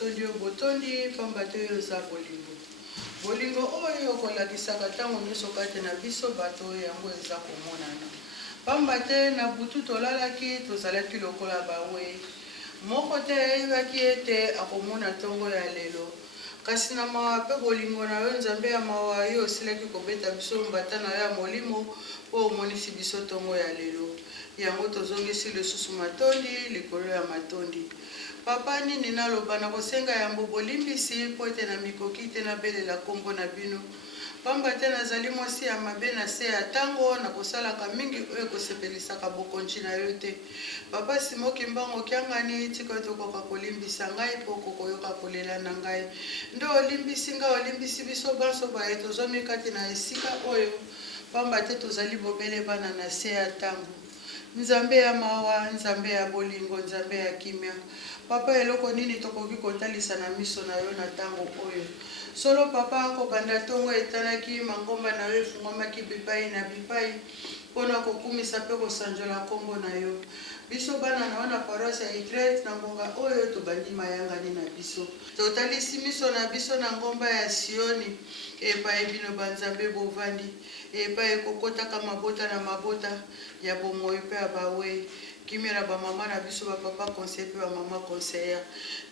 botondi yo botondi pamba te oyo eza bolingo. Bolingo oyo kolakisaka ntango nyonso kati na biso bato yango eza komonana. Pamba te na butu tolalaki tozalaki lokola bawe. Moko te ayebaki ete akomona ntongo ya lelo. Kasi na mawa pe bolingo na yo Nzambe ya mawa yo osilaki kobeta biso mbata na yo ya molimo po omonisi biso ntongo ya lelo. Yango tozongisi lisusu matondi likolo ya matondi. Papa nini naloba na kosenga yambo bolimbisi po ete na mikoki te nabelela kombo na bino. Pamba te nazali mwasi ya mabe na se ya tango na kosalaka mingi oyo kosepelisaka bokonzi na yo te. Papa Simoki Mbango Kiangani tika tokoka kolimbisa ngai po kokoyoka kolela na ngai. Ndo olimbisi nga olimbisi biso banso baye tozomi kati na esika oyo. Pamba te tozali bobele bana na se ya tango. Nzambe ya mawa, Nzambe ya bolingo, Nzambe ya kimia. Papa eloko nini tokoki kotalisa na miso na yo na tango oyo. Solo papa akobanda tongo etalaki mangomba na yo efungwamaki bipai na bipai mpona kokumisa pe kosanjola kombo na yo. Biso bana na wana paroisse ya Igret na ngonga oyo tobandi mayangani na biso. Totalisi miso na biso na ngomba ya Sioni epai bino banzambe bovandi epai kokotaka mabota na mabota ya bomoi pe abawe. Kimela ba mama na biso ba papa conseil pe ba mama conseillère.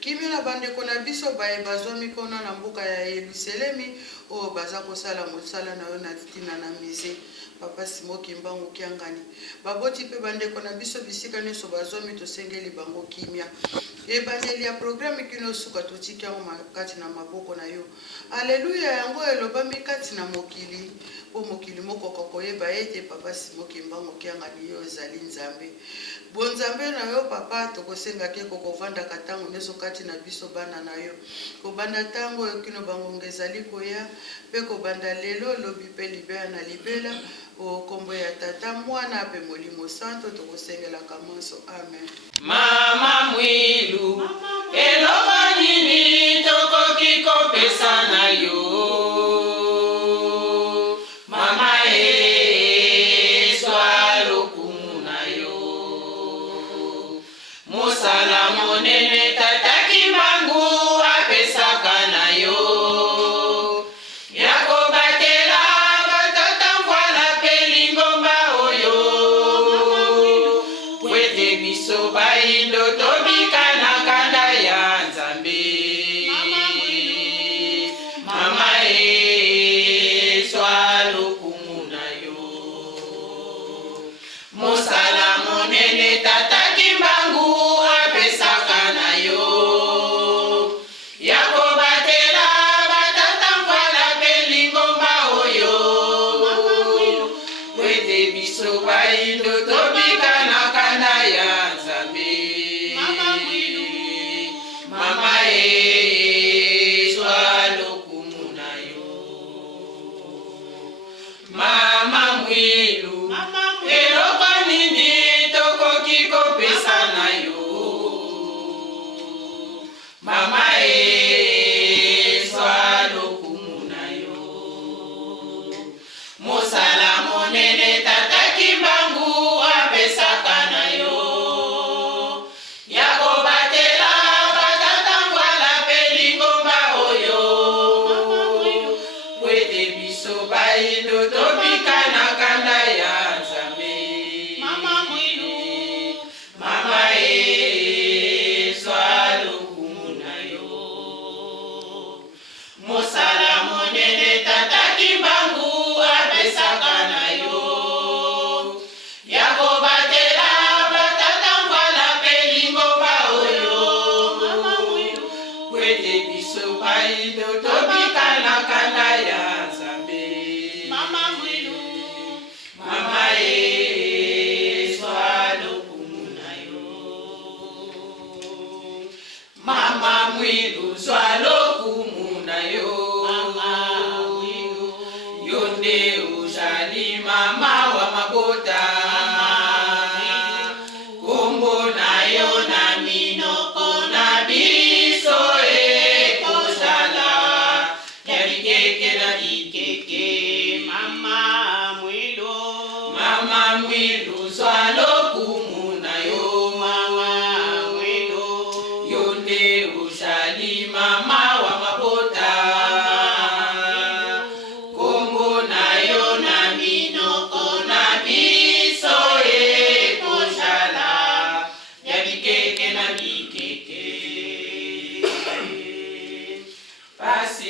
Kimela bandeko na biso baye bazomi kona na mboka ya Yerusalemi o baza kosala mosala na yo na tina na mise. Papa Simoki Mbango Kiangani. Baboti pe bandeko na biso bisika nyonso bazomi tosengeli bango kimia. Ebandeli ya programme kino suka totiki yango makati na maboko na yo. Alleluya yango elobami kati na mokili. Po mokili moko kokoyeba ete Papa Simoki Mbango Kiangani yo ezali Nzambe. Bonzambe na yo papa tokosenga ke kokovanda katango nyonso kati na biso bana na yo. Kobanda tango kino bango ngezali koya pe kobanda lelo lobi pe libela na libela o kombo ya tata mwana pe molimo santo tokosengela kamanso amen. Mama mwilu eloko nini tokoki kopesa na yo. Mama eswa lokumu na yo. Mosala monene tata Kimbangu apesaka na yo. Yakobatela batata mvwana pe lingomba oyo. Pwete biso baindo tobika na kanda ya Nzambe.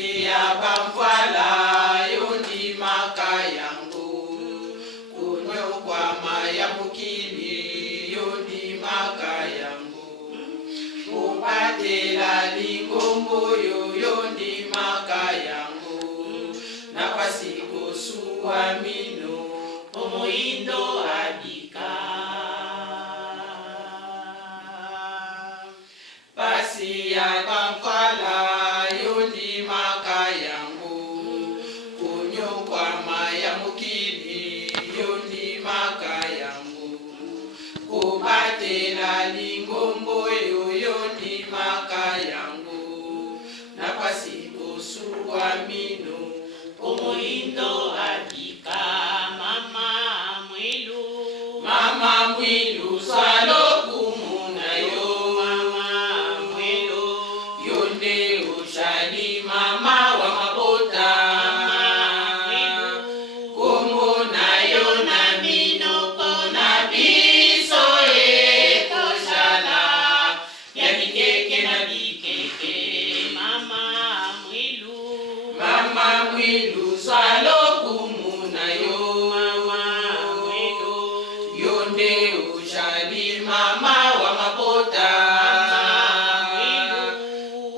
pasi ya bamfwala yondi makayango kunyokwama ya mukili yondi makayango kupatela lingombo yondi makayango na pasi kosuwa mino omoindo abika pasi ya bamfala yondi makayango kunyokwama ya mukili yondi makayango kubatela lingombo yondi makayango na pasi kosuwa mino omoindo abika mama mwilu swalo kumuna yo mama mwilu yonde ushali mama wa mabota kombo na yo na minoko na biso koshala ya bikeke na bikeke mama mwilu swalo kumuna yo mama mwilu yonde ushali mama wa mabota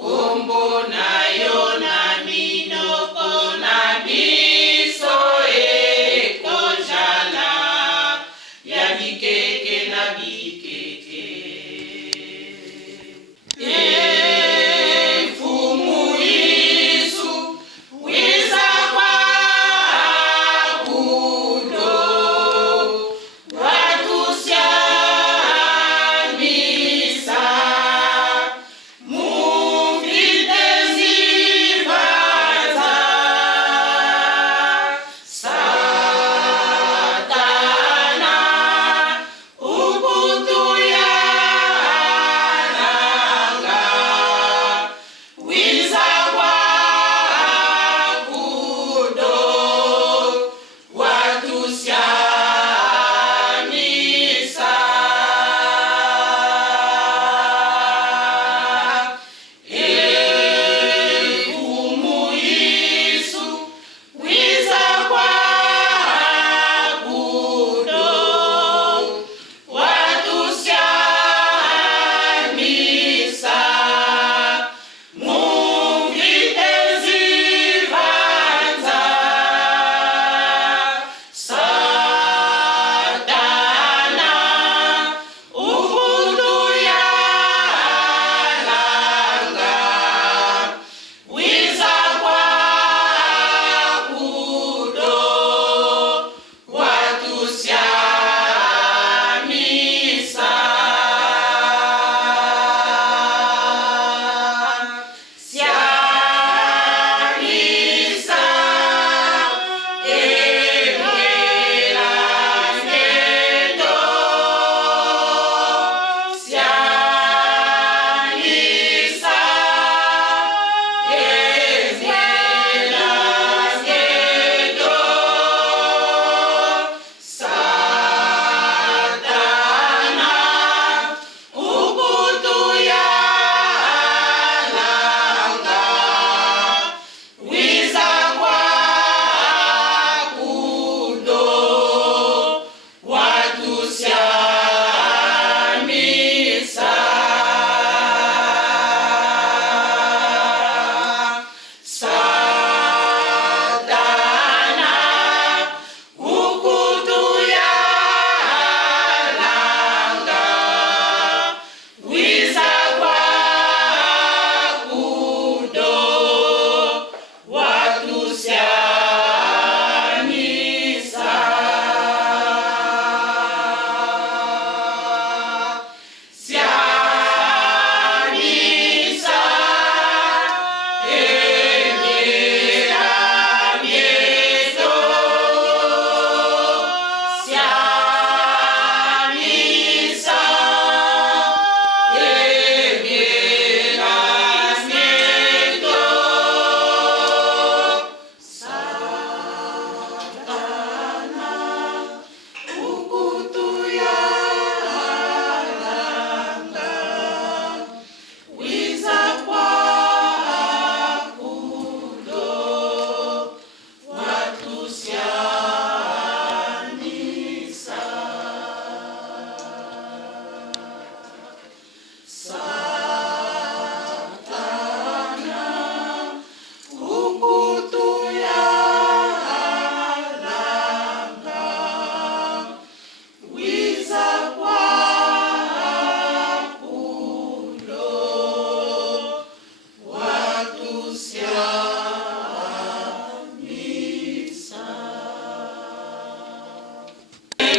kombo na yo na minoko na biso koshala ya bikeke na bikeke Fumu Yesu wiza kwa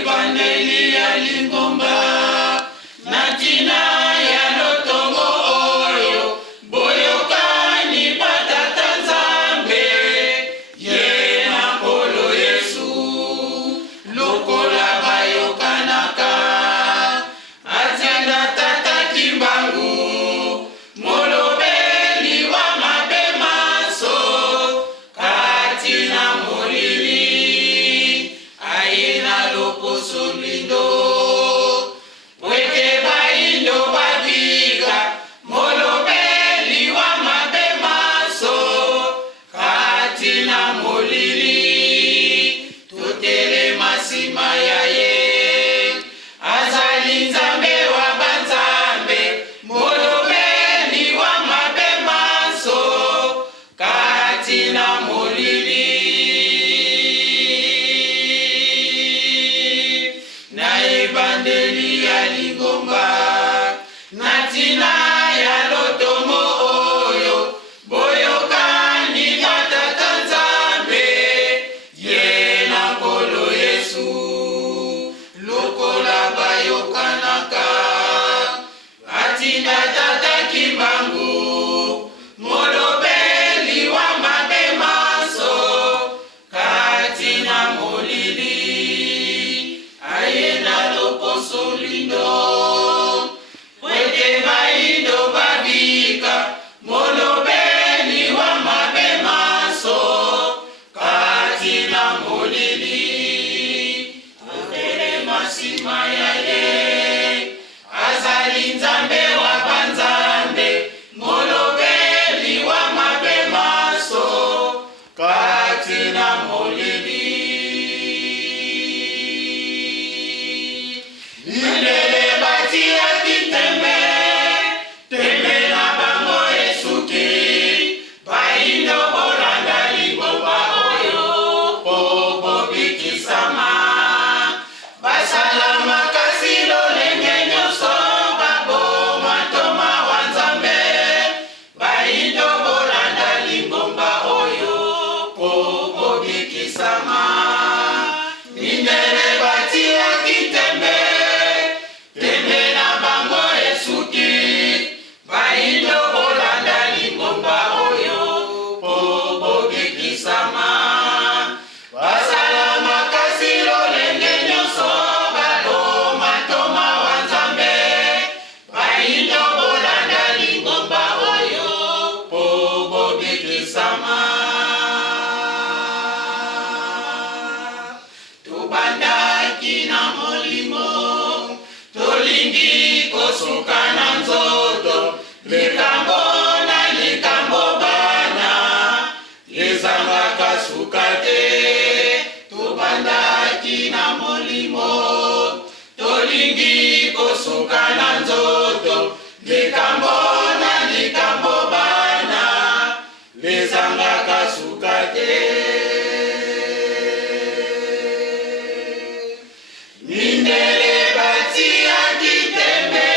ebandeli ya lingomba na ntina ya lotongo oyo boyokani batata Nzambe ye na Nkolo Yesu lokola bayokanaka atenda tata Kimbangu molobeli wa mabe maso kati na molili aye na loposo lindo weke baindo babika molobeli wa mabe maso kati na molili totele masima ya ye azali Nzambe wa banzambe molobeli wa mabe maso kati na molili na ebandeli ya lingomba na ntina ya lotomo oyo boyokani batata Nzambe ye na Nkolo Yesu lokola bayokanaka atinda tata Kimbangu molobeli wa mabe maso kati na molili aye na loposo lindo weke baindo babika molobeli wa mabe maso kati na molili totele masima ya ye azali Nzambe wa banzambe molobeli wa mabe maso kati na molili mindele batia kitembe tembe na bango esuki baindo bolanda lingomba oyo po bobikisama basala makasi lolenge nyonso baboma ntoma wa Nzambe baindo bolanda lingomba oyo po bobikisama mindele batia kitembe tembe na bango esuki baindo bolanda lingomba oyo po bobikisama basala makasi lolenge nyonso baboma ntoma wa Nzambe baindo bolanda lingomba oyo po bobikisama tobandaki na molimo tolingi kosuka na nzoto likambo na likambo bana ezangaka suka te tobandaki na molimo tolingi kosuka na nzoto likambo na likambo bana ezangaka suka te mindele batia kitembe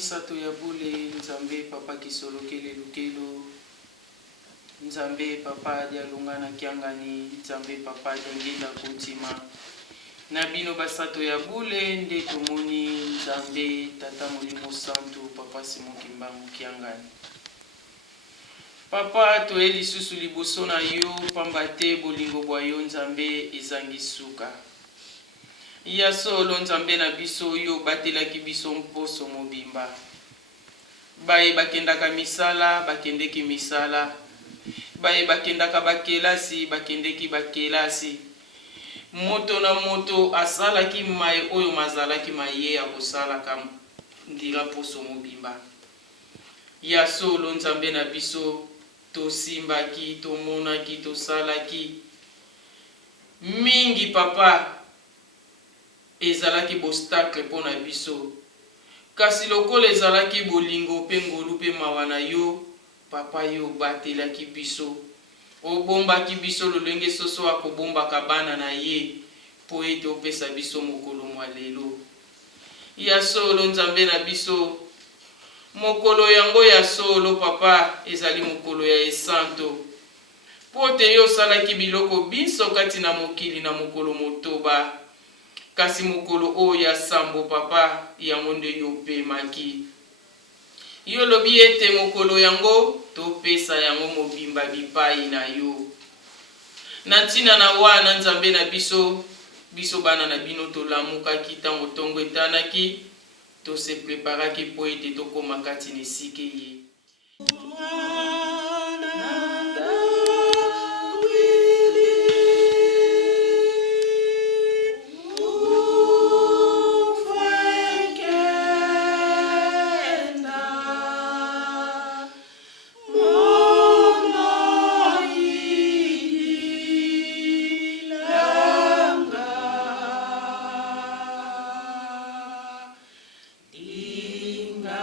misato ya bule nzambe papa kisolokele lukelo nzambe papa dialungana kiangani nzambe papa diangela kutima na bino basato ya bule nde tomoni nzambe tata molimo santu papa Simon Kimbangu kiangani papa toye lisusu liboso na yo pamba te bolingo bwa yo nzambe ezangi suka ya solo nzambe na biso oyo batelaki biso mposo mobimba baye bakendaka misala bakendeki misala baye bakendaka bakelasi bakendeki bakelasi moto na moto asalaki mai oyo mazalaki maye ya kosalaka ndira mposo mobimba ya solo nzambe na biso tosimbaki tomonaki tosalaki mingi papa ezalaki bostacle mpo na biso kasi lokola ezalaki bolingo mpe ngolu mpe mawa na yo papa yo batelaki biso obombaki biso lolenge soso akobombaka bana na ye mpo ete opesa biso mokolo mwa lelo ya solo nzambe na biso mokolo yango ya solo papa ezali mokolo ya esanto mpo te yo osalaki biloko biso kati na mokili na mokolo motoba kasi mokolo oyo ya sambo papa yango nde yo opemaki yo lobi ete mokolo yango topesa yango mobimba bipai na yo na ntina na wana nzambe na biso bana na bino tolamukaki ntango ntongo etanaki tose preparaki mpo ete tokoma kati na esika ye Ingarala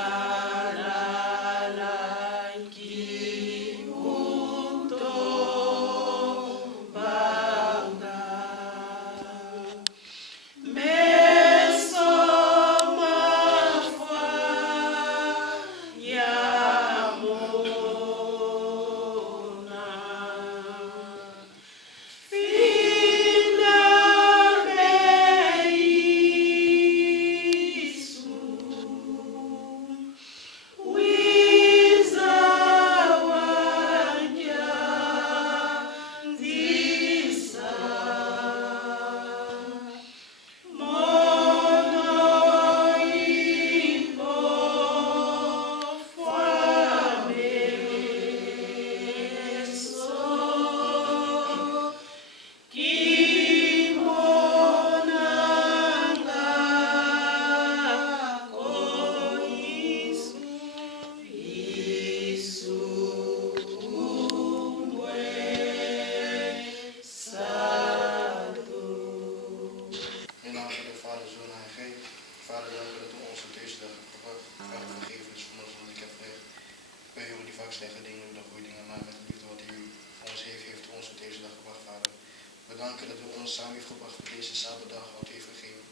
ons samen heeft gebracht voor deze Sabbatdag wat u heeft gegeven.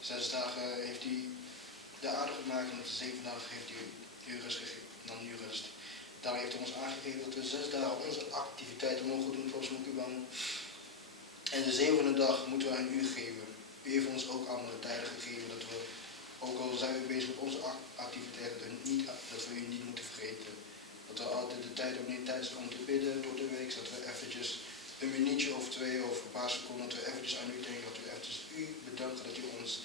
6 dagen heeft u de aarde gemaakt en op de 7 dagen heeft u uw rust gegeven, dan uw rust. Daar heeft u ons aangegeven dat we 6 dagen onze activiteiten mogen doen volgens Mukubang. En de 7e dag moeten we aan u geven. U heeft ons ook andere tijden gegeven dat we, ook al zijn we bezig met onze activiteiten, dat we u niet moeten vergeten. Dat we altijd de tijd opnieuw tijd is om te bidden door de week, zodat we eventjes een minuutje of 2 of een paar seconden, dat we eventjes aan u denken, dat we eventjes u bedanken dat u ons...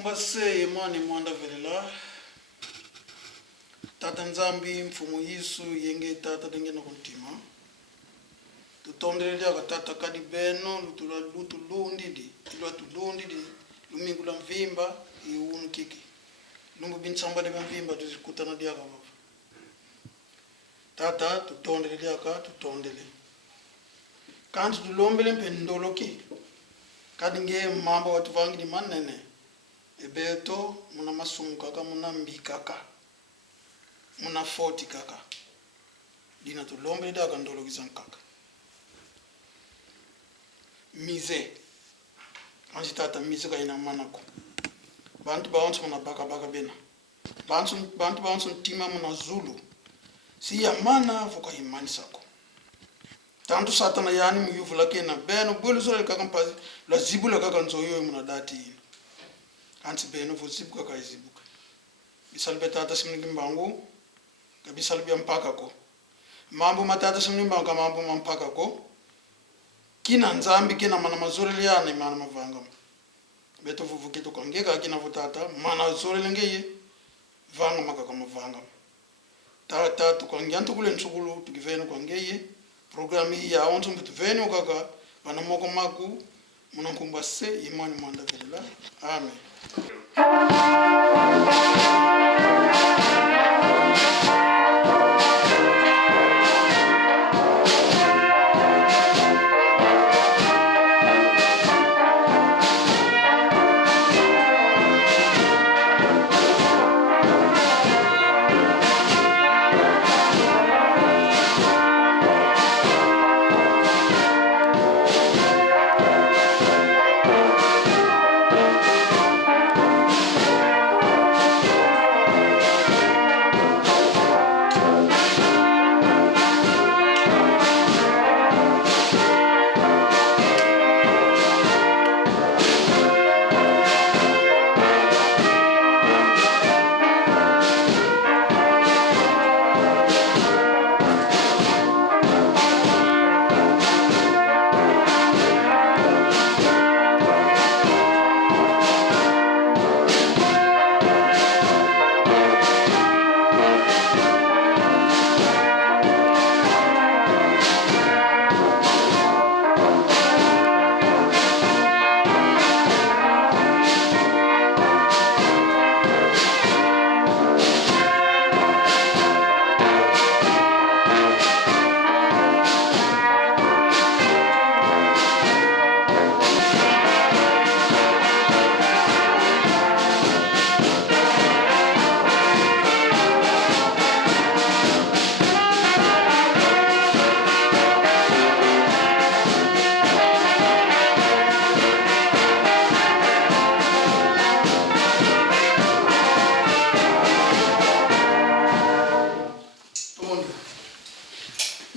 Mbase imani mwanda velela tata nzambi mfumu Yesu yenge tata denge na kuntima tutondele ka tata kadi beno lutu lundidi ilwa tulundidi lumingula mvimba iunu kiki lumbu binsamba de mvimba tuzikutana dia ka baba tata tutondele dia ka tutondele kanti tulombele mpendoloki kadi nge mambo watu vangi di manene ebeto muna masumu kaka muna mbi kaka muna 40 kaka dina tulombe daga ndolo kaka mize anji tata mize ka ina manako bantu baonso muna baka bena bantu baonso tima muna zulu si ya mana voka imani sako tanto satana yani muyuvula kena beno bulu sole kaka mpazi la zibula kaka nzoyo muna dati anti beno vuzibu kaka izibuka bisalbe tata simni mbangu ka bisalbe mpaka ko mambo matata simni mbangu ka mambo mpaka ko kina nzambi kina mana mazuri liana mana mavanga beto vuvuki to kangeka kina vutata mana zuri lengeye vanga makaka mavanga tata to kangyanto kule nsukulu tukiveno kangeye programi ya onto mbituveno kaka bana moko maku munankumba se imani mwanda velela amen.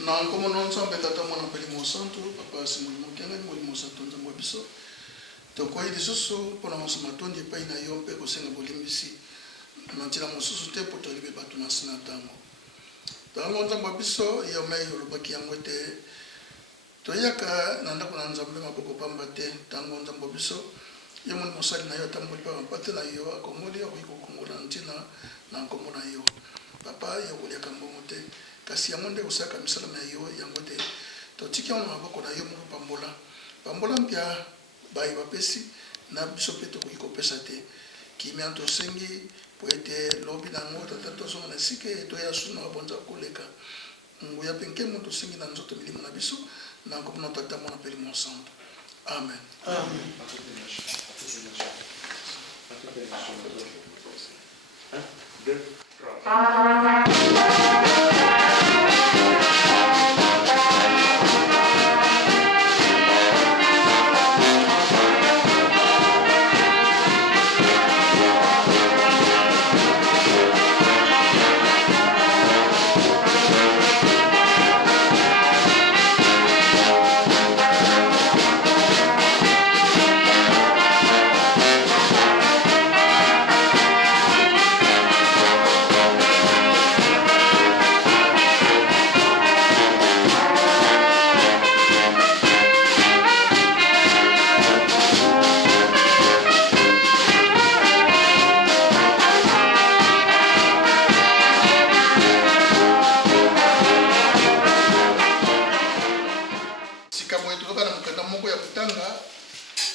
na nkombo na nzambe tata mwana mpe molimo santo papa asi molimo nkenge molimo santo nzambe wa biso tokoyi lisusu mpona maso matondi epai na yo mpe kosenga bolimbisi na ntina mosusu te mpo tolibe bato na nsi na ntango ntango nzambe wa biso yo mei olobaki yango ete toyaka na ndako na nzambe maboko pamba te ntango nzambe wa biso ye moni mosali na yo atamboli mpa mapate na yo akongoli akoki kokongola ntina na nkombo na yo papa yo koliaka mbongo te kasi yango nde kosalaka misala na yo yango te totiki yango na maboko na yo moko pambola mpya bayi bapesi na biso mpe tokoki kopesa te kimia tosengi po ete lobi na yango tata tozonga na esika toya suna babonza koleka nguya mpe nkemo tosengi na nzoto milimo na biso na nkombo na tata mwana mpe molimo santo amen.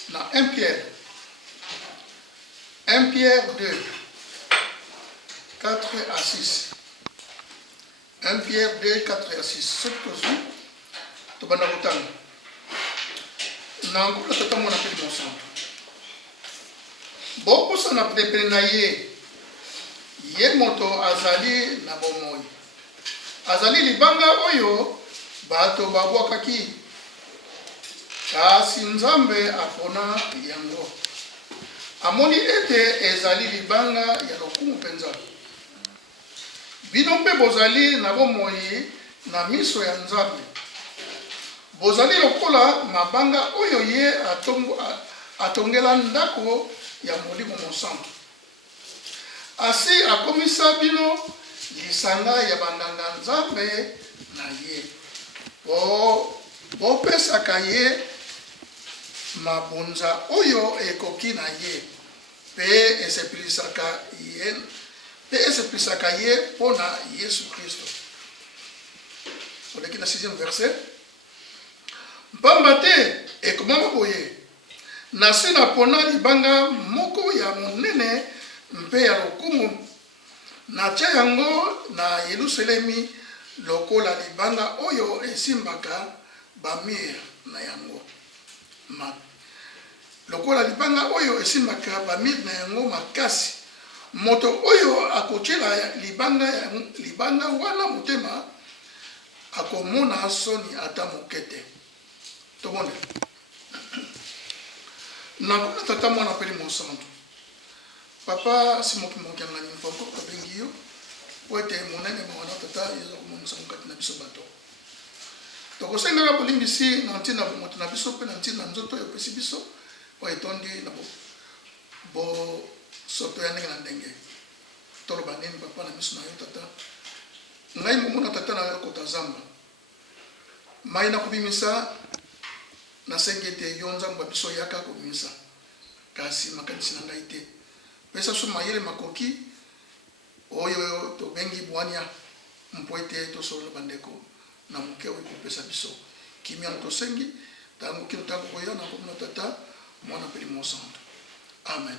Na 1 Pierre 2, 4 à 6. 1 Pierre 2, 4 à 6. Ce que tu vas nous dire, na ngula tata mwana pe mon santo. Boko sana pepe na ye moto azali na bomoi. Azali libanga oyo bato babwakaki. Kasi nzambe apona yango amoni ete ezali libanga ya lokumu penza bino mpe bozali na bomoi na miso ya nzambe bozali lokola mabanga oyo ye atongela ndako ya molimo mosantu asi akomisa bino lisanga ya banganga nzambe na ye bopesaka ye mabonza oyo ekoki na ye pe esepilisaka ye mpona Yesu Kristo. Oleki na 6e verset. Pamba te ekomama boye nasi napona libanga moko ya monene mpe ya lokumu natya yango na Yerusalemi lokola libanga oyo esimbaka bamir na yango lokola libanga oyo esimbaka bamir na yango makasi moto oyo akotyela libanga wana motema akomona soni ata moke te. Tomone nakona tata mwana mpe molimo santo papa simoki mokiangani mfango abengi yo po ete monene mwana tata eza komonisa mokati na biso bato tokosengaka bolimbisi na ntina moto na biso mpe na ntina nzoto oyo opesi biso po etondi na bosoto ya ndenge na ndenge toloba nini papa na miso na yo tata ngai momona tata na yo kota zamba mai na kobimisa nasengi ete yo nzambe ya biso yaka kobimisa kasi makanisi na ngai te pesa so mayele makoki oyo tobengi bwania mpo ete tosolola bandeko na moke oyo kopesa biso kimia tosengi ntango kino ntango koya na komona tata mwana mpe molimo santo amen.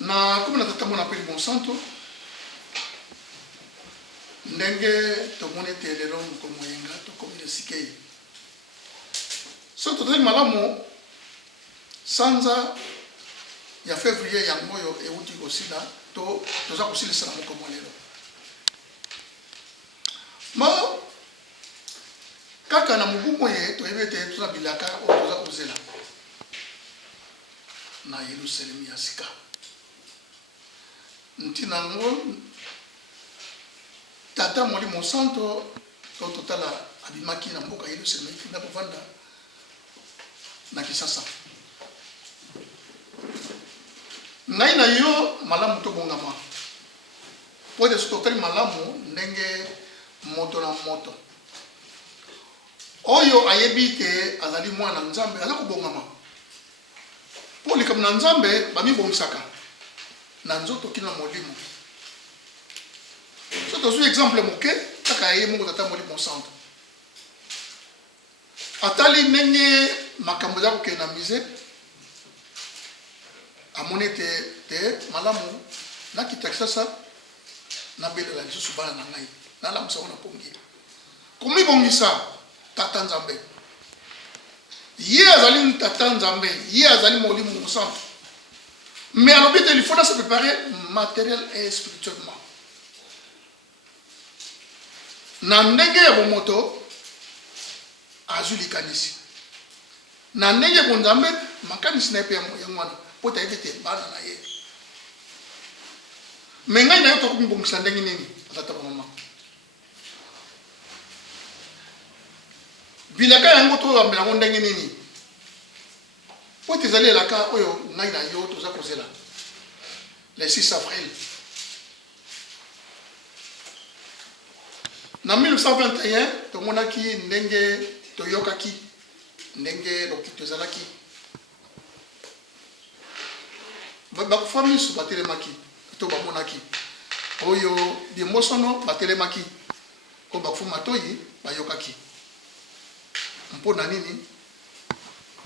Na komona tata mwana mpe molimo santo ndenge tomoni ete lelo mokomoyenga tokomi na esika ye so totali malamu sanza ya février yango oyo euti kosila toza kosilisa na mokomo lelo ma kaka na mobumu ye toyebi ete toza bilaka oyo toza kozela na Yerusalemi ya sika ntina yango tata Molimo Santo to totala abimaki na mboka yetu semeki na kovanda na Kisasa. Ngai na yo malamu to bongama. Pode se totali malamu ndenge moto na moto. Oyo ayebite azali mwana Nzambe aza ko bongama. Poli kam na Nzambe bami bomisaka. Na nzoto kina molimo. So to su exemple moke taka ye mungu tata Molimo Santo. Atali ndenge makambo za ko kena mise amone te malamu na kitakisasa na bela la lisusu bana na ngai na la musa wana pongi komi bongisa tata Nzambe ye azali tata Nzambe ye azali Molimo Santo mais alors bien il faut se préparer matériel et spirituellement na ndenge ya bomoto azuli kanisi na ndenge ya Nzambe makanisi na pe ya mwana pota evite bana na ye mengai na yo to kumbongisa ndenge nini atata mama bilaka yango to ambela ngo ndenge nini pota ezali elaka oyo ngai na yo toza kozela le 6 avril na 1921 tomonaki ndenge toyokaki ndenge lokito ezalaki bakufa miso batelemaki to bamonaki oyo bimosono batelemaki ko bakufa matoyi bayokaki mpona nini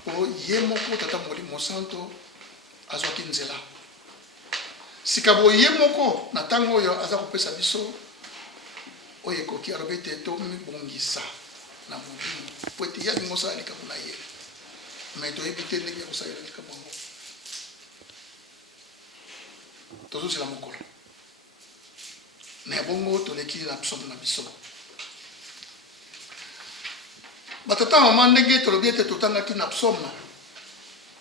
po ye moko tata Molimo Santo azwaki nzela sikabo ye moko na tango oyo aza kopesa biso oyo ekoki alobi te tomibongisa na molimo po ete ya lingo osala likambo na ye me toyebi te ndenge ya kosalela likambo yango tozozela mokolo na bongo toleki na psaume na biso batata mama ndenge tolobi ete totangaki na psaume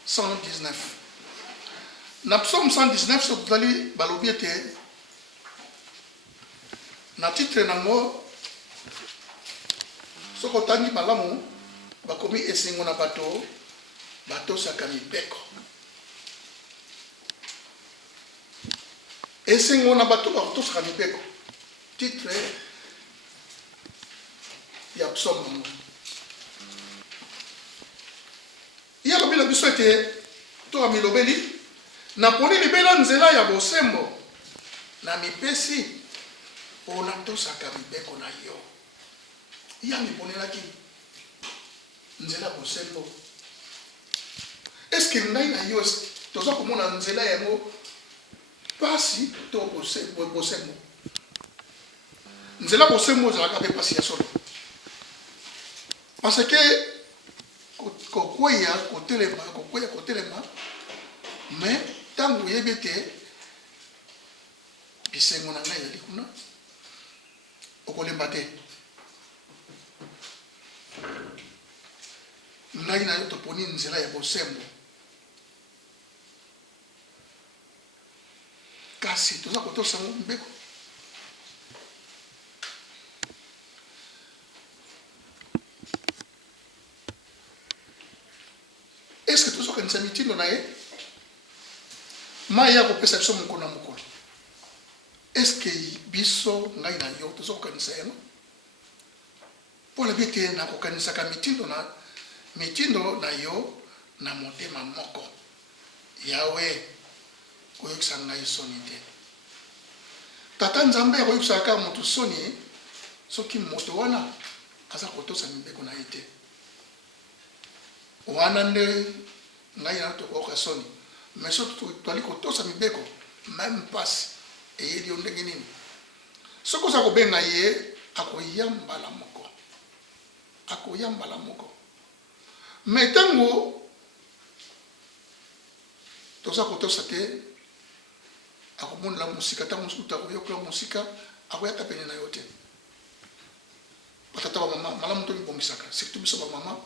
119 na psaume 119 so totali balobi ete na titre nango soko tangi malamu bakomi esengo na bato batosaka mibeko esengo na bato batosaka mibeko titre ya psaume nango ya lobi na biso ete toka milobeli naponi libela nzela ya bosembo na mipesi ona tosaka mibeko na yo ya miponelaki nzela bosembo eske ngai na yo toza komona nzela yango pasi to bosembo nzela bosembo ezalaka mpe pasi ya solo parce que kokweya kotelema mais ntango oyebi ete bisengo na ngai ezali kuna okolemba te ngai na yo toponi nzela ya bosembo kasi toza kotosango mbeko eske tozokanisa mitindo na ye mai ya kopesa biso mokolo na mokolo eske biso ngai na yo tozokokanisa yango mpona bi ete nakokanisaka mitindo na yo na motema moko yawe koyokisa ngai soni te tata Nzambe akoyokisaka moto soni soki moto wana aza kotosa mibeko na ye te wana nde ngai na tokoyoka soni mais soki twali kotosa mibeko même mpasi eyeli yo ndenge nini soki oza kobenga ye akoyambala moko mais ntango toza kotosa te akomonela mosika ntango mosuku akoyokola mosika akoyata pene na yo te batata bamama malamu tomibongisaka surtout biso bamama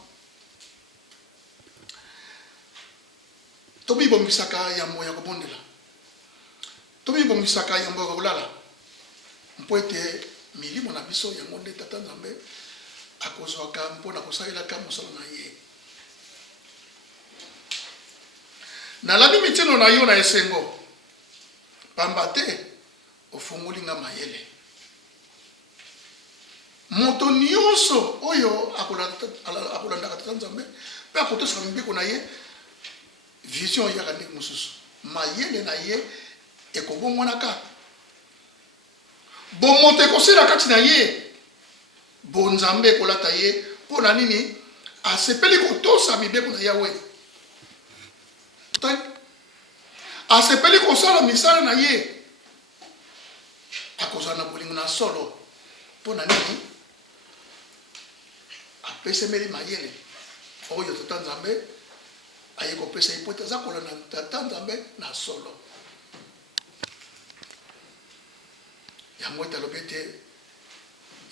tomibongisaka yambo ya kobondela tomibongisaka yambo ya kolala mpo ete milimo na biso yango nde tata nzambe akozwaka mpona kosalelaka mosala na ye. Nalandi mitino na yo na esengo pamba te ofungoli nga mayele. Moto nyonso oyo akolandaka tata nzambe mpe akotosaka mibeko na ye vision yaka ndenge mosusu mayele na ye ekobongwanaka. Bomoto ekosila kati na ye bonzambe ekolata ye mpona nini asepeli kotosa mibeko na yawe, asepeli kosala misala na ye, akozala na bolingo na solo mpona nini apesemeli mayele oyo tata nzambe aye kopesa ye po ete aza kolanda tata nzambe na solo. Yango ete alobi ete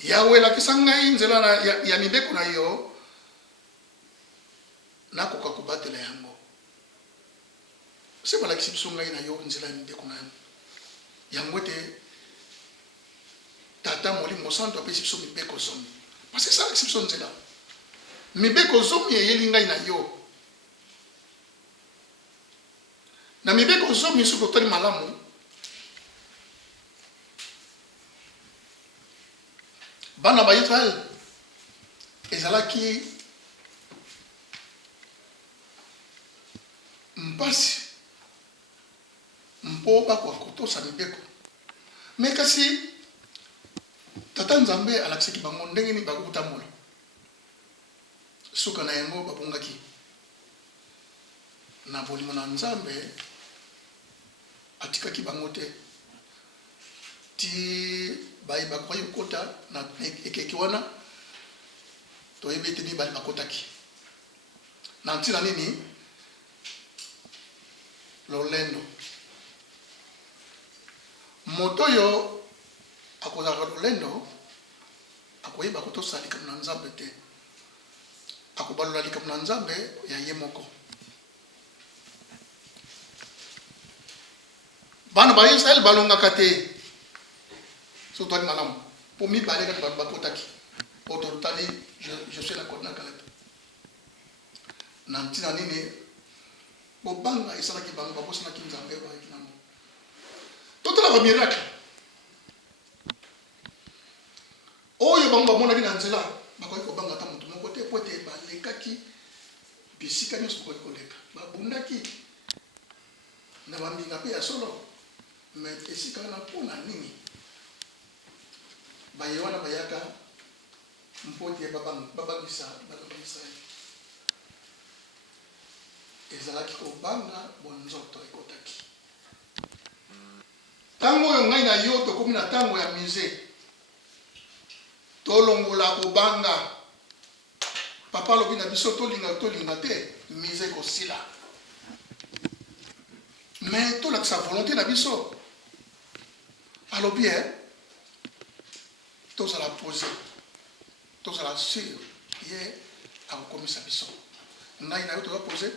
yawe elakisa ngai nzela ya mibeko na yo nakoka kobatela yango. Se balakisi biso ngai na yo nzela ya mibeko na yango ete tata molimo santo apesi biso mibeko zomi parce que esalakisi biso nzela mibeko zomi eyeli ngai na yo. Na mibeko zomi soki otali malamu bana ba Israel ezalaki mpasi mpo bakoka kotosa mibeko me kasi tata nzambe alakisaki bango ndenge nini bakokutambola suka na yango babongaki na bolimo na nzambe atikaki bango te ti bayeba koyi kota na ekeki wana toyebi ete mibale bakotaki na ntina nini lolendo. Moto oyo akozalaka lolendo akoyeba kotosa likambo na nzambe te, akobalola likambo na nzambe ya ye moko. Bana ba Israel balongaka te surtout ali malamu po mibale kati bakotaki otolutali je suis la kona kalata na ntina nini bobanga esalaki bango bakosanaki nzambe bayaki nango totala bamiracle oyo bango bamonaki na nzela bakoki kobanga ata moto moko te po ete balekaki bisika nyonso bakoki koleka babundaki na bambinga mpe ya solo me esika wana mpona nini baye wana bayaka mpo ete babangisa bana ba Israel ezalaki kobanga bonzoto ekotaki. Ntango oyo ngai na yo tokomi na ntango ya musée tolongola kobanga papa alobi na biso tolinga te musée ekosila mais tolakisa volonté na biso alobi tozala posé tozala sur ye akokomisa biso ngai na yo toza posé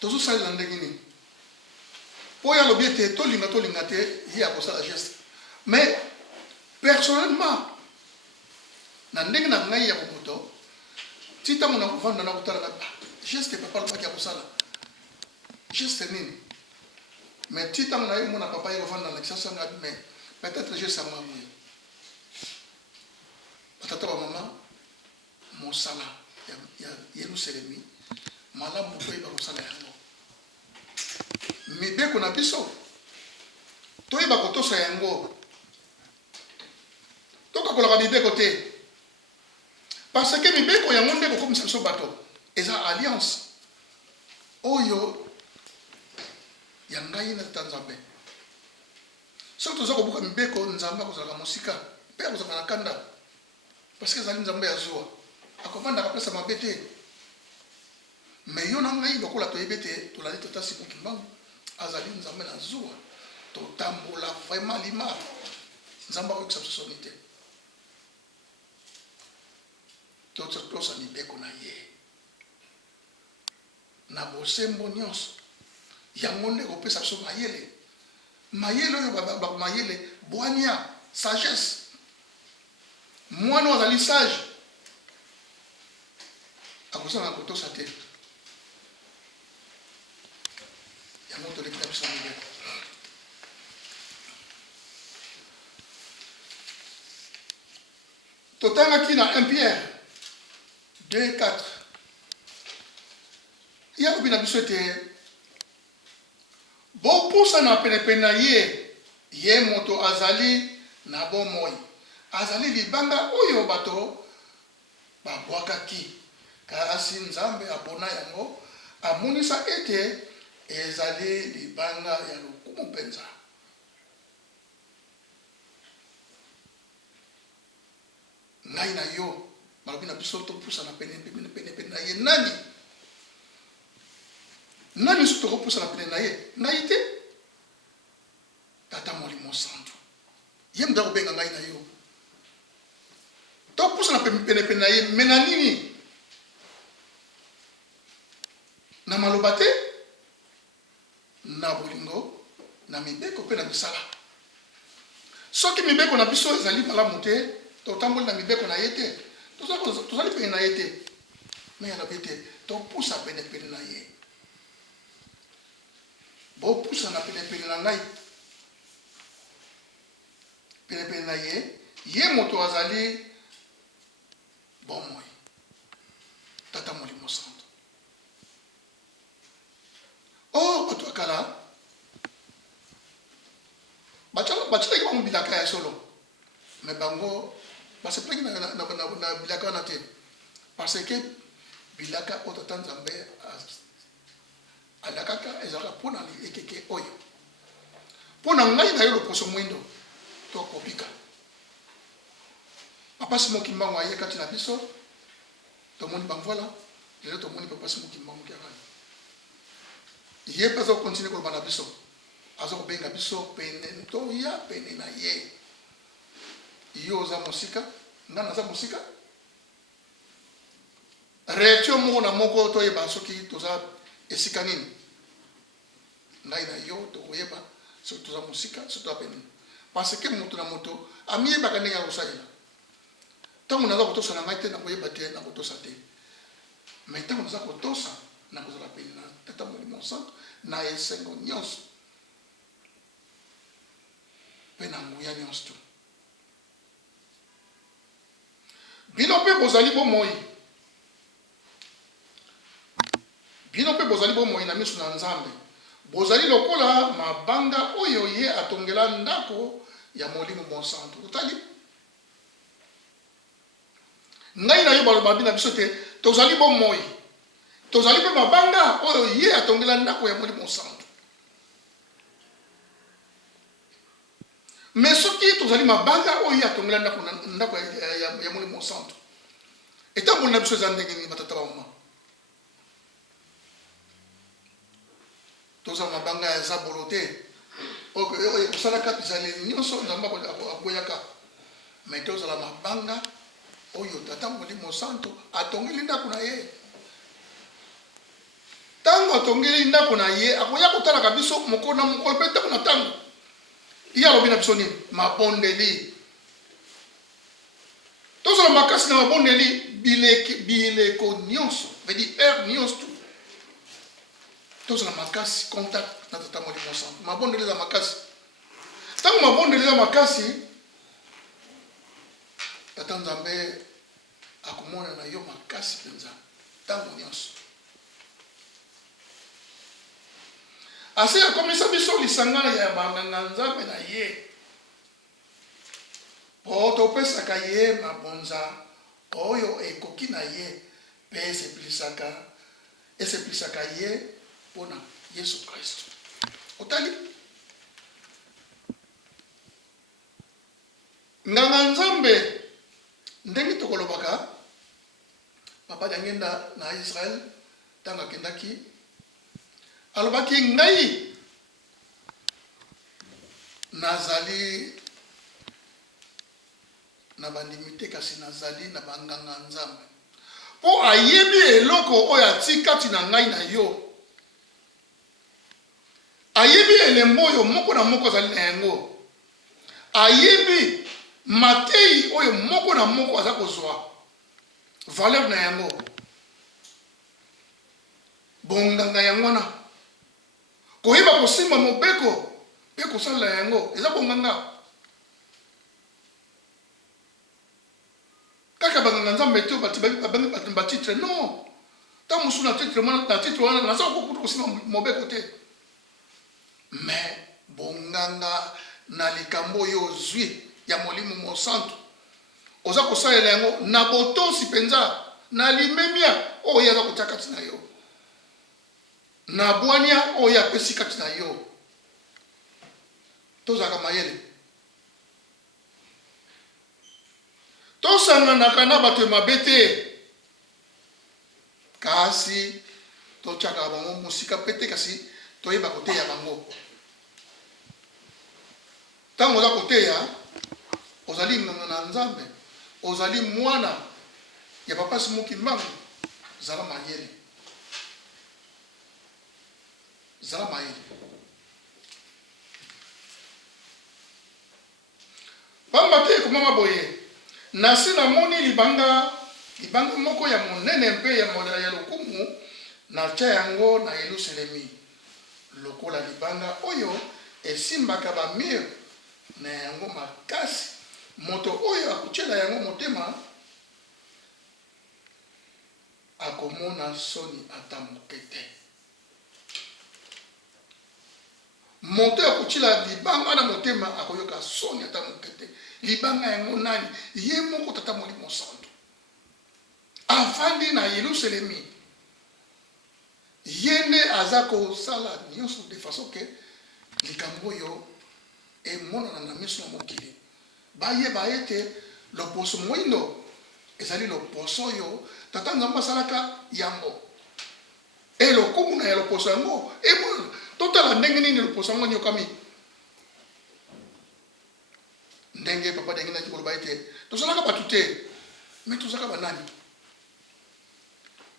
tozosalela ndenge nini po oyo alobi ete tolinga te ye akosala geste mais personnellement na ndenge na ngai ya bomoto ti ntango na kovanda na kotala na geste papa alobaki akosala geste nini mais ti ntango na ye mona papa ye kovanda na kisasa nga mais peut-être geste yango amoye batata bamama mosala ya Yerusalemi malamu toyeba kosala yango mibeko na biso toyeba kotosa yango tokakolaka mibeko te parce que mibeko yango nde kokomisa biso bato eza alliance oyo ya ngai na tata nzambe soki toza kobuka mibeko nzambe akozalaka mosika mpe akozalaka na kanda parce que ezali nzambe ya zuwa akovandaka pesa mabe te mais yo na ngai lokola toyebi ete tolandi totasi mokimbangu azali nzambe na zuwa totambola vraiment lima nzambe akoyokisa biso soni te tosa mibeko na ye na bosembo nyonso yango nde kopesa biso mayele mayele oyo mayele boania sagesse mwana azali sage akosala kotosa te yango toleki na biso mibeko totangaki na 1 Pierre 2:4 ya lobi na biso ete bopusana penepene na ye moto azali na bomoi azali libanga oyo bato babwakaki kasi nzambe apona yango amonisa ete ezali libanga ya lokumu mpenza ngai na yo balobi na biso topusana penepene na ye nani so tokopusana pene na ye ngai te tata molimo santu ye muda kobenga ngai na yo topusana penepene na ye me na nini na maloba te na bolingo na mibeko mpe na misala soki mibeko na biso ezali malamu te totamboli na mibeko na ye te tozali pene na ye te me yalobi te topusa penepene na ye bopusana penepene na ngai penepene na ye moto azali bomoi tata molimo santo bato ya kala batyelaki bango bilaka ya solo me bango basepelaki na bilaka wana te parce que bilaka oyo tata nzambe alakaka ezalaka mpona ekeke oyo mpona ngai na yo loposo mwindo tokobika papasi mokimbango aye kati na biso tomoni bamvola lelo tomoni papasi mokimbango kiakani ye mpe azokontinue koloba na biso azokobenga biso pene toya pene na ye yo oza mosika nga naza mosika réaction moko na moko toyeba soki toza esika nini ngai na yo tokoyeba soki toza mosika soki toza pene parce que moto na moto amiyebaka ndenge akosalela ntango naza kotosa na ngai te nakoyeba te nakotosa te me ntango naza kotosa nakozala pene na tata molimo santo na esengo nyonso mpe na nguya nyonso tu bino mpe bozali bomoi na miso na nzambe bozali lokola mabanga oyo ye atongela ndako ya molimo monsanto otali ngai na yo balobabi na biso te tozali bomoi tozali mpe mabanga oyo ye atongela ndako ya molimo monsanto me soki tozali mabanga oyo ye atongela ndako ya molimo monsanto etamboli na biso eza ndenge nini batata bamama tozala mabanga ya zabolo te oyo ekosalaka bizaleli nyonso nzambe aboyaka me tozala mabanga oyo tata molimo santo atongeli ndako na ye ntango atongeli ndako na ye akoya kotalaka biso mokolo na mokolo mpe ntango na ntango ye alobi na biso nini mabondeli tozala makasi na mabondeli bileko nyonso vedi heure nyonso tu tozala makasi contact na tata molimo santo mabondeli eza makasi ntango mabondeli eza makasi tata nzambe akomona na yo makasi mpenza ntango nyonso ase akomisa biso lisanga ya banganga nzambe na ye po topesaka ye mabonza oyo ekoki na ye mpe eseplisaka ye mpona yesu kristo otali nganga nzambe ndenge tokolobaka papa angenda na Israel ntango akendaki alobaki ngai nazali na bandimi te kasi nazali na banganga nzambe mpo ayebi eloko oyo ati kati na ngai na yo ayebi elembo oyo moko na moko azali na yango, ayebi matei oyo moko na moko aza kozwa valeur na yango, bonganga yango wana koyeba kosimba mobeko mpe kosalela yango eza bonganga. Kaka banganga nzambe te babangi bato batitre non, ta mosu na titre wana naza kokuta kosimba mobeko te, mais bonganga na likambo oyo ozwi ya molimo mosantu oza kosalela yango na botosi mpenza, na limemia oyo aza kotia kati na yo, na bwania oyo apesi kati na yo. Tozalaka mayele, tosanganaka na bato mabe te, kasi totiaka bango mosika pete, kasi toyeba koteya bango. Ntango oza koteya, ozali nganga na Nzambe, ozali mwana ya papa Simoki Mbangu, zala mayele, zala mayele. Pamba te komama boye, nasi na moni libanga moko ya monene mpe ya lokumu, na tia yango na Yerusalemi lokola libanga oyo esimbaka bamir na yango makasi. Moto oyo akutiela yango motema akomona soni ata moke te. Moto oyo akutiela libanga na motema akoyoka soni ata moke te. Libanga yango nani? Ye moko tata molimo santu afandi na Yerusalemi, yende aza kosala nyonso de façon ke likambo oyo emonana na miso na mokili. Bayeba ete loposo moindo ezali loposo oyo tata Nzambe asalaka yango, e lokumu na ya loposo yango emona totala ndenge nini loposo yango nyokami. Ndenge papa ndenge na koloba ete tozalaka batu te, me tozalaka banani.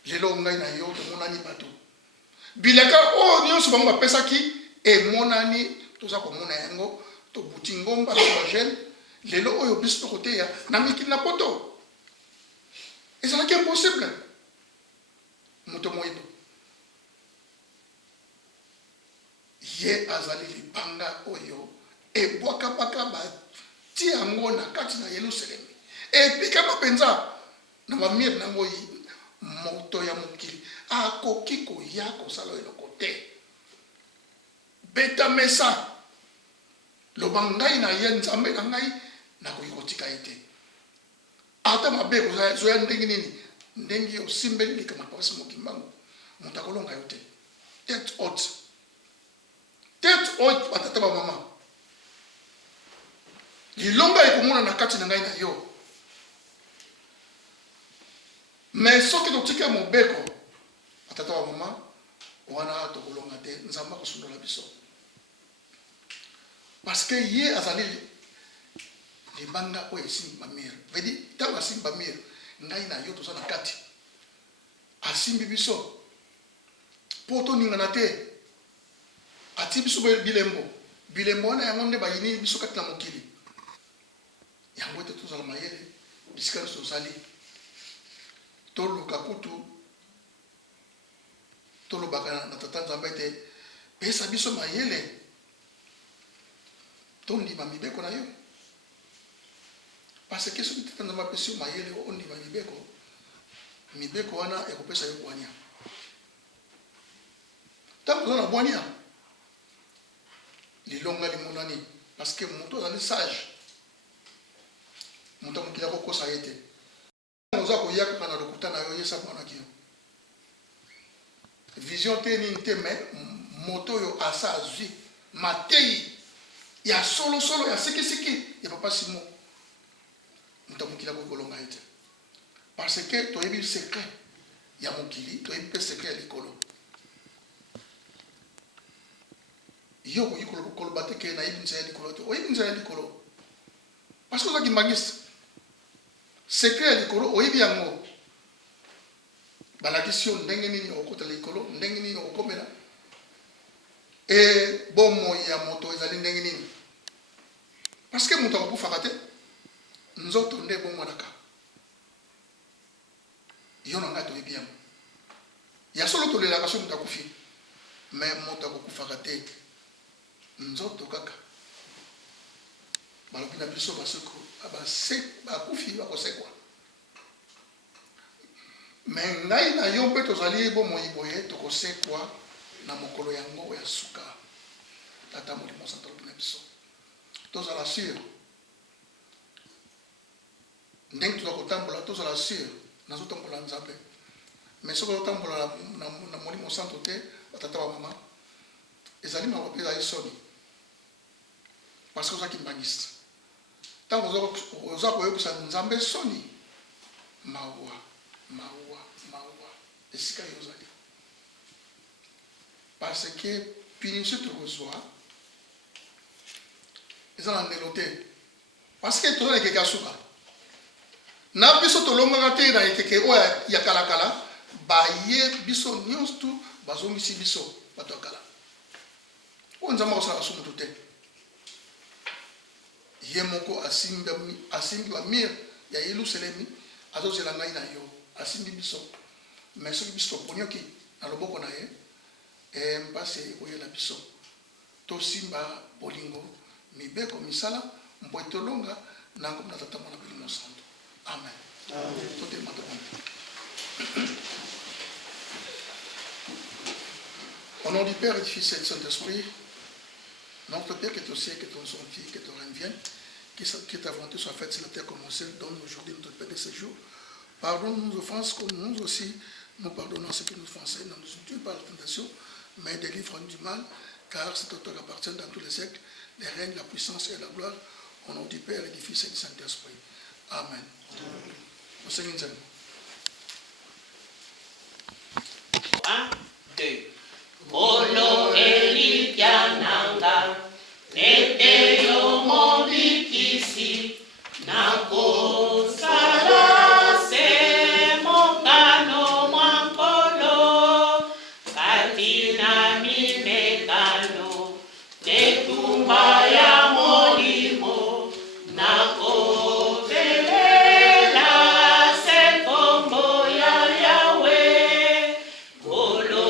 Lelo ngai na yo tomonani bato bilaka oyo nyonso bango bapesaki emonani, toza komona yango, tobuti ngomba na jeune. Lelo oyo biso tokoteya na mikili na poto ezalaki impossible. Moto moyindo ye azali libanga oyo ebwakabaka batia yango na kati na Yerusalemi, epika mapenza na bamir nango. Moto ya mokili akoki koya kosala eloko te. Beta mesa loba ngai na ye Nzambe na ngai nakoki kotika ete ata mabe kozoya ndenge nini, ndenge osimbeli likama papa Simoki Mbangu, moto akolonga yo te. Tete haute batata ba mama, lilonga ekomona na kati na ngai na yo. Mais soki totika mobeko atata wa mama wana tokolonga te, Nzambe akosundola biso, parce que ye azali libanga oyo esimba mir. Vedi ntango asimba mir, ngai na yo toza na kati, asimbi biso po toningana te, ati biso bilembo wana yango nde bayini biso kati na mokili. Yango ete tozala mayele bisika nyonso tozali, toluka kutu tolobaka na tata Nzambe ete pesa biso mayele tondima mibeko na yo, parce que soki tata Nzambe apesi yo mayele ondima mibeko wana ekopesa yo bwania. Ntango oza na bwania lilonga limonani, parce que moto azali sage, moto mokili akokosa ye te. Oza koyaka na lokuta na yo yesa mwana kio vision te nini te, mais moto oyo asa azwi matei ya solo ya sikisiki ya papa Simo, moto mokili akokolonga ete, parce que toyebi secret ya mokili, toyebi pe secret ya likolo. Yo koyi koloba te ke nayebi nzela ya likolo te, oyebi nzela ya likolo parce que ozaki mbangisi. Secret ya likolo oyebi yango, balakisi yo ndenge nini okotala likolo, ndenge nini okomela. Et bomo ya moto ezali ndenge nini? Parce que moto akufaka te nzoto nde bomo naka. Yo na ngato yebi yango. Ya solo tolelaka so moto akufi. Mais moto akufaka te nzoto kaka. Balobi na biso basoko bakufi bakosekwa. Mais ngai na yo mpe tozali bomo iboye tokosekwa na mokolo yango ya suka. Tata molimo santo na biso. Tozala sûr. Ndenge tozakotambola tozala sûr nazotambola nzambe. Mais soki otambola na molimo santo te batata ba mama ezali makope ezali soni. Parce que ozaki mbangisi. Tango oza koyebisa nzambe soni mawa esika yozali. Parce que punition tokozwa eza na ndelo te. Parce que tozala ekeke asuka. Na biso tolongaka te na ekeke oyo ya kalakala baye biso nyonso bazongisi biso bato ya kala. Oyo nzambe akosala sumu te. Ye moko asimbi wa mir ya Yerusalemi azozela ngai na yo asimbi biso. Mais soki biso toponyoki na loboko na ye mpasi oyela biso tosimba bolingo mibeko misala mpo etolonga na nkombo na tata mwana Molimo Santo. Amen. Totelema tokombe. Au nom du Père et du Fils et du Saint-Esprit, notre Père qui est au ciel, que ton son fille, que ton règne vienne, que ta volonté soit faite sur la terre comme au ciel, donne aujourd'hui notre paix de ce jour. Pardonne nos offenses comme nous aussi nous pardonnons ceux qui nous offensent, ne nous tue pas la tentation, mais délivre-nous du mal, car c'est toi qui appartient dans tous les siècles, les règnes, la puissance et la gloire, au nom du Père et du Fils et du Saint-Esprit. Amen. Au Seigneur. 1, 2. Molo elipiananga, ete yo mobikisi, nako sala se mokano mwankolo, katina mimekano, netumba ya molimo, nako velela se kombo ya Yahweh, molo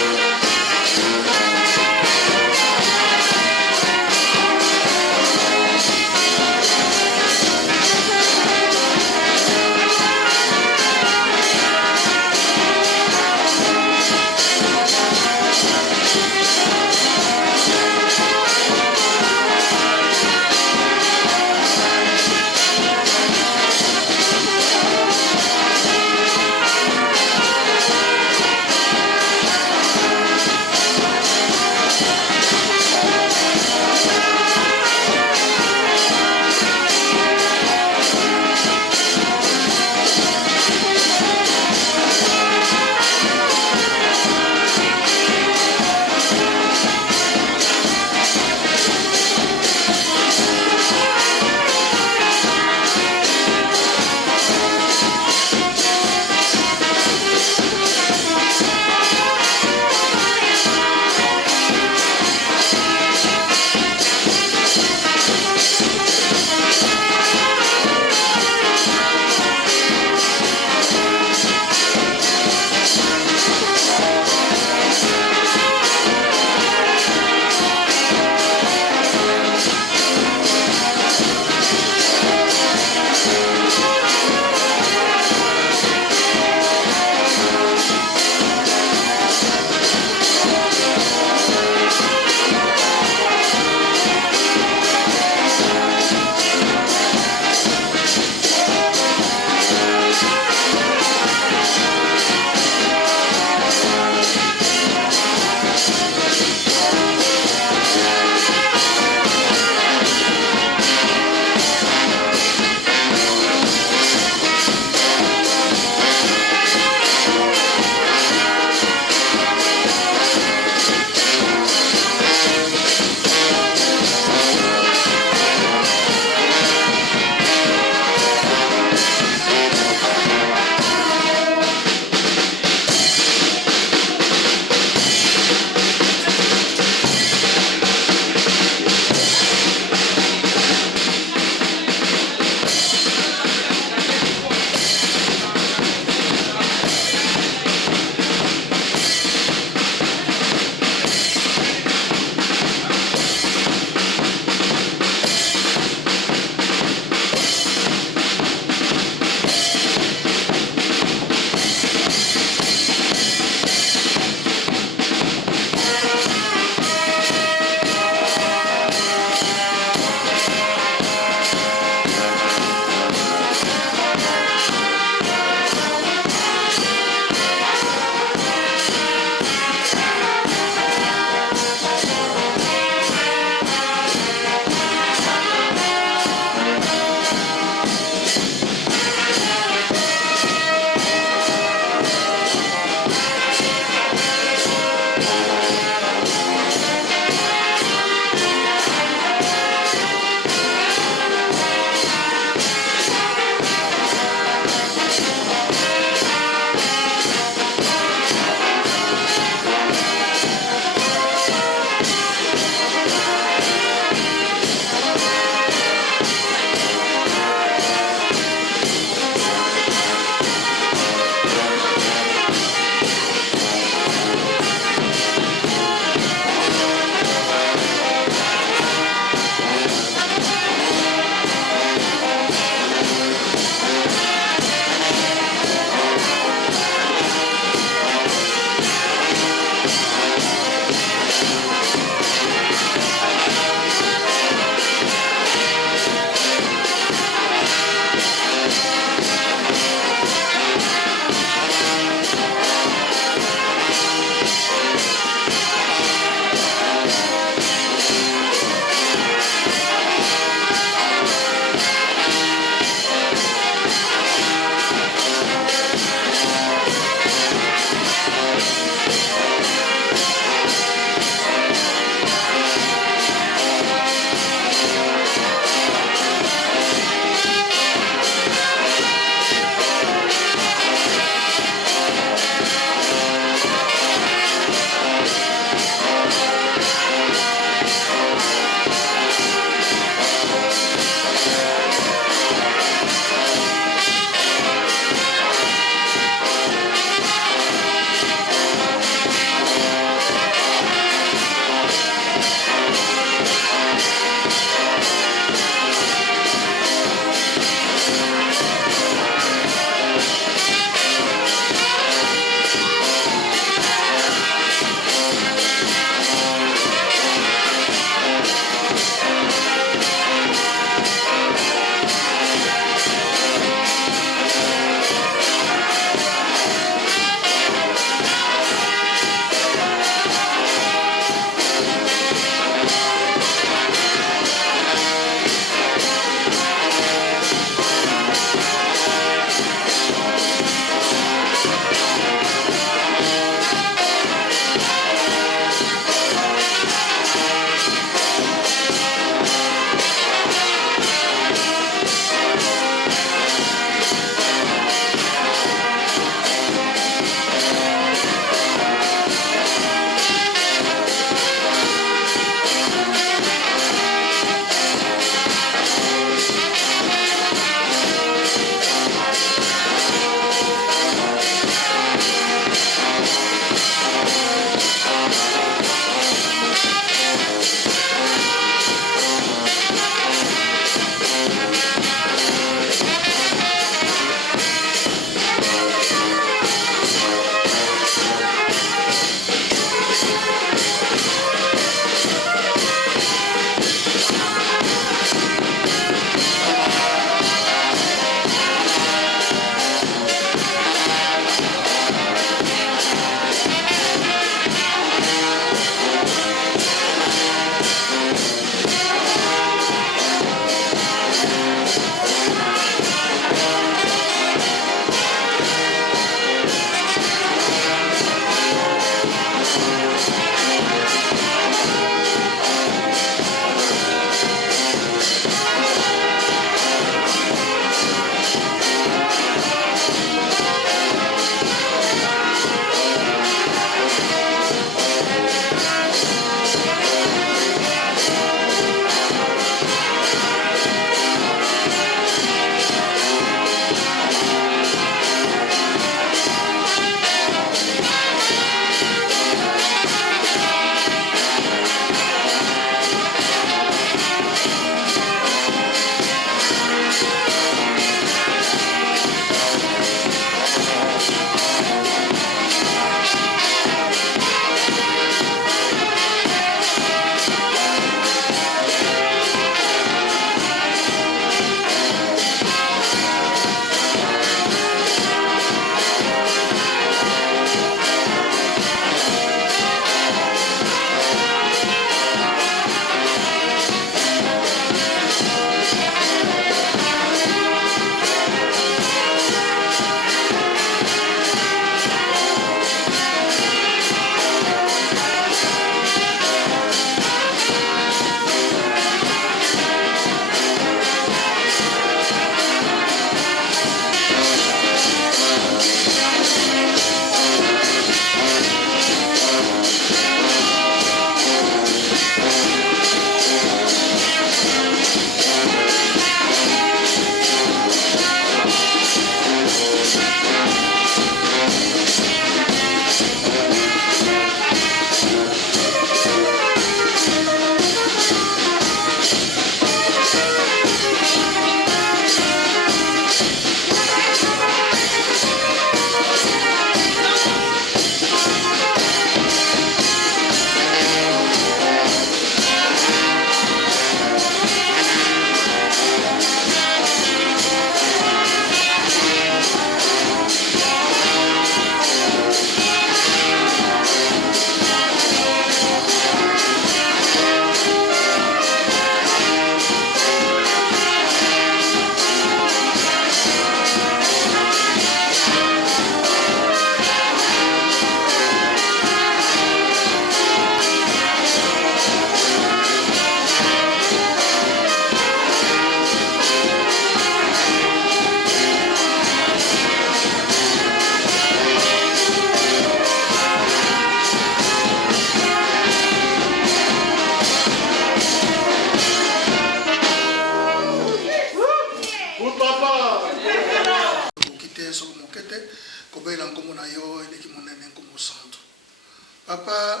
Papa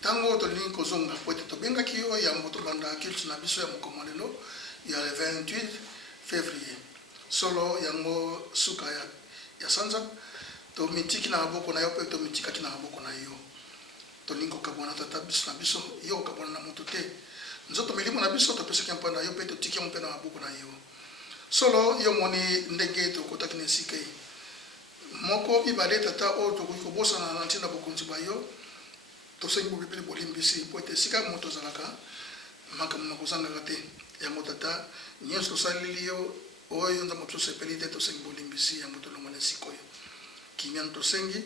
tango tolingi kozonga po ete tobengaki yo yango tobanda culte na biso ya mokomolelo ya le 28 février solo yango suka ya sanza tomitiki na maboko na yo mpe tomitikaki na maboko na yo tolingi kokabwana tata biso na biso yo kokabwana na moto te nzoto milimo na biso topesaki mpo na yo mpe totiki yango mpe na maboko na yo solo yo moni ndenge tokotaki na esika ye moko mibale tata oyo tokoki kobosana na ntina bokonzi ba yo tosengi bobipeli bolimbisi po ete esika moto ozalaka makambo na kozangaka te yango tata nyonso tosaleli yo oyo nzambe tosepeli te tosengi bolimbisi yango tolongo na esika oyo kimia tosengi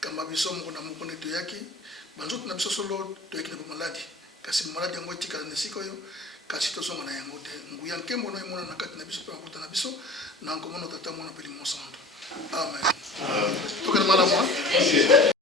kamba biso moko na moko nde toyaki banzoto na biso solo toyaki na bamaladi kasi maladi yango etikala na esika oyo kasi tozonga na yango te nguya nkembo no emona na kati na biso mpe makuta na biso na nkomona tata mwana mpe limosanto amen tokende malamu